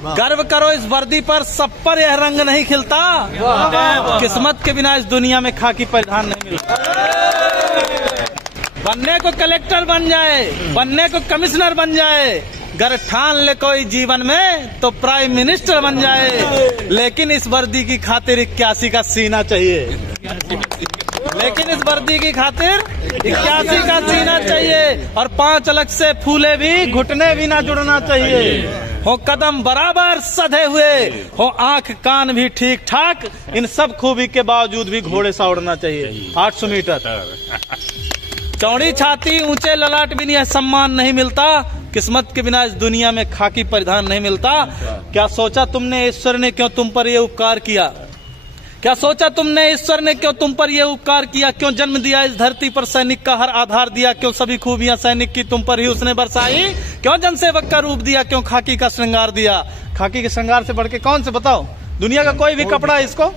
गर्व करो इस वर्दी पर, सब पर यह रंग नहीं खिलता। किस्मत के बिना इस दुनिया में खाकी परिधान नहीं मिलता। बनने को कलेक्टर बन जाए, बनने को कमिश्नर बन जाए, गर ठान ले कोई जीवन में तो प्राइम मिनिस्टर बन जाए। लेकिन इस वर्दी की खातिर 81 का सीना चाहिए। लेकिन इस वर्दी की खातिर 81 का सीना चाहिए। और 5 अलग से फूले भी, घुटने भी ना जुड़ना चाहिए। हो कदम बराबर सधे हुए, हो आंख कान भी ठीक ठाक, इन सब खूबी के बावजूद भी घोड़े सा उड़ना चाहिए। 800 मीटर चौड़ी छाती, ऊंचे ललाट भी नहीं सम्मान नहीं मिलता। किस्मत के बिना इस दुनिया में खाकी परिधान नहीं मिलता। क्या सोचा तुमने ईश्वर ने क्यों तुम पर यह उपकार किया? क्या सोचा तुमने ईश्वर ने क्यों तुम पर यह उपकार किया? क्यों जन्म दिया इस धरती पर सैनिक का हर आधार दिया? क्यों सभी खूबियां सैनिक की तुम पर ही उसने बरसाई? क्यों जनसेवक का रूप दिया? क्यों खाकी का श्रृंगार दिया? खाकी के श्रृंगार से बढ़ के कौन से बताओ? दुनिया का कोई भी कपड़ा है इसको?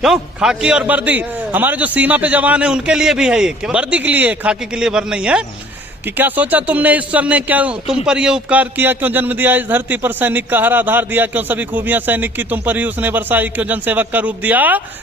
क्यों? खाकी और वर्दी हमारे जो सीमा पे जवान है उनके लिए भी है, ये वर्दी के लिए, खाकी के लिए भर नहीं है। कि क्या सोचा तुमने ईश्वर ने क्या तुम पर ये उपकार किया? क्यों जन्म दिया इस धरती पर सैनिक का हर आधार दिया? क्यों सभी खूबियां सैनिक की तुम पर ही उसने बरसाई? क्यों जनसेवक का रूप दिया?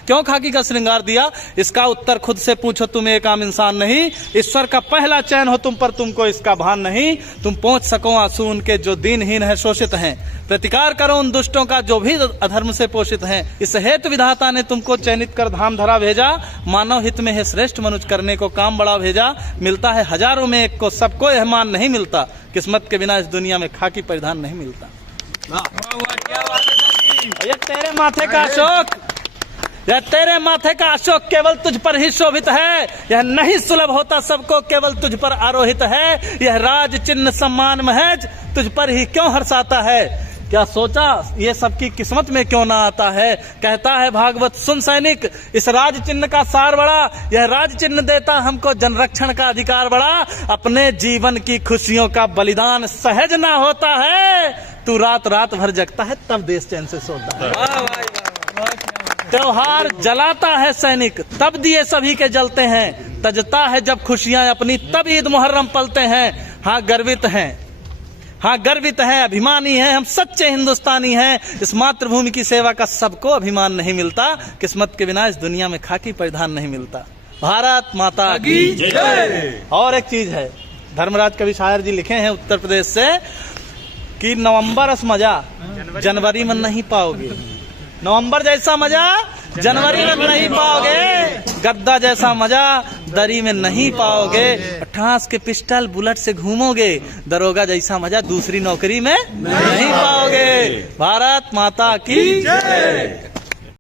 क्यों खाकी का श्रृंगार दिया? इसका उत्तर खुद से पूछो, तुम एक आम इंसान नहीं। ईश्वर का पहला चयन हो तुम पर, तुमको इसका भान नहीं। तुम पहुंच सको आंसू उनके जो दीनहीन है, शोषित हैं। प्रतिकार करो उन दुष्टों का जो भी अधर्म से पोषित हैं। इस हेतु विधाता ने तुमको चयनित कर धाम धरा भेजा। मानव हित में है श्रेष्ठ मनुष्य करने को काम बड़ा भेजा। मिलता है हजारों में एक को, सबको यह मान नहीं मिलता। किस्मत के बिना इस दुनिया में खाकी परिधान नहीं मिलता। ये तेरे माथे का अशोक, यह तेरे माथे का अशोक केवल तुझ पर ही शोभित है। यह नहीं सुलभ होता सबको, केवल तुझ पर आरोहित है। यह राज चिन्ह सम्मान महज तुझ पर ही क्यों हर्षाता है? क्या सोचा ये सबकी किस्मत में क्यों ना आता है? कहता है भागवत सुन सैनिक, इस राज चिन्ह का सार बड़ा। यह राज चिन्ह देता हमको जनरक्षण का अधिकार बड़ा। अपने जीवन की खुशियों का बलिदान सहज ना होता है। तू रात रात भर जगता है तब देश चैन से सोता है। त्योहार जलाता है सैनिक तब दिए सभी के जलते हैं। तजता है जब खुशियां अपनी तब ईद मुहर्रम पलते हैं। हाँ गर्वित हैं, हाँ गर्वित है, अभिमानी है, हम सच्चे हिंदुस्तानी हैं। इस मातृभूमि की सेवा का सबको अभिमान नहीं मिलता। किस्मत के बिना इस दुनिया में खाकी परिधान नहीं मिलता। भारत माता की जय। और एक चीज है, धर्मराज कवि शायर जी लिखे हैं उत्तर प्रदेश से कि नवंबर अस मजा जनवरी में नहीं पाओगे। नवंबर जैसा मजा जनवरी में नहीं पाओगे। गद्दा जैसा मजा दरी में नहीं पाओगे। ठास के पिस्टल बुलेट से घूमोगे। दरोगा जैसा मजा दूसरी नौकरी में नहीं पाओगे। भारत माता की जय।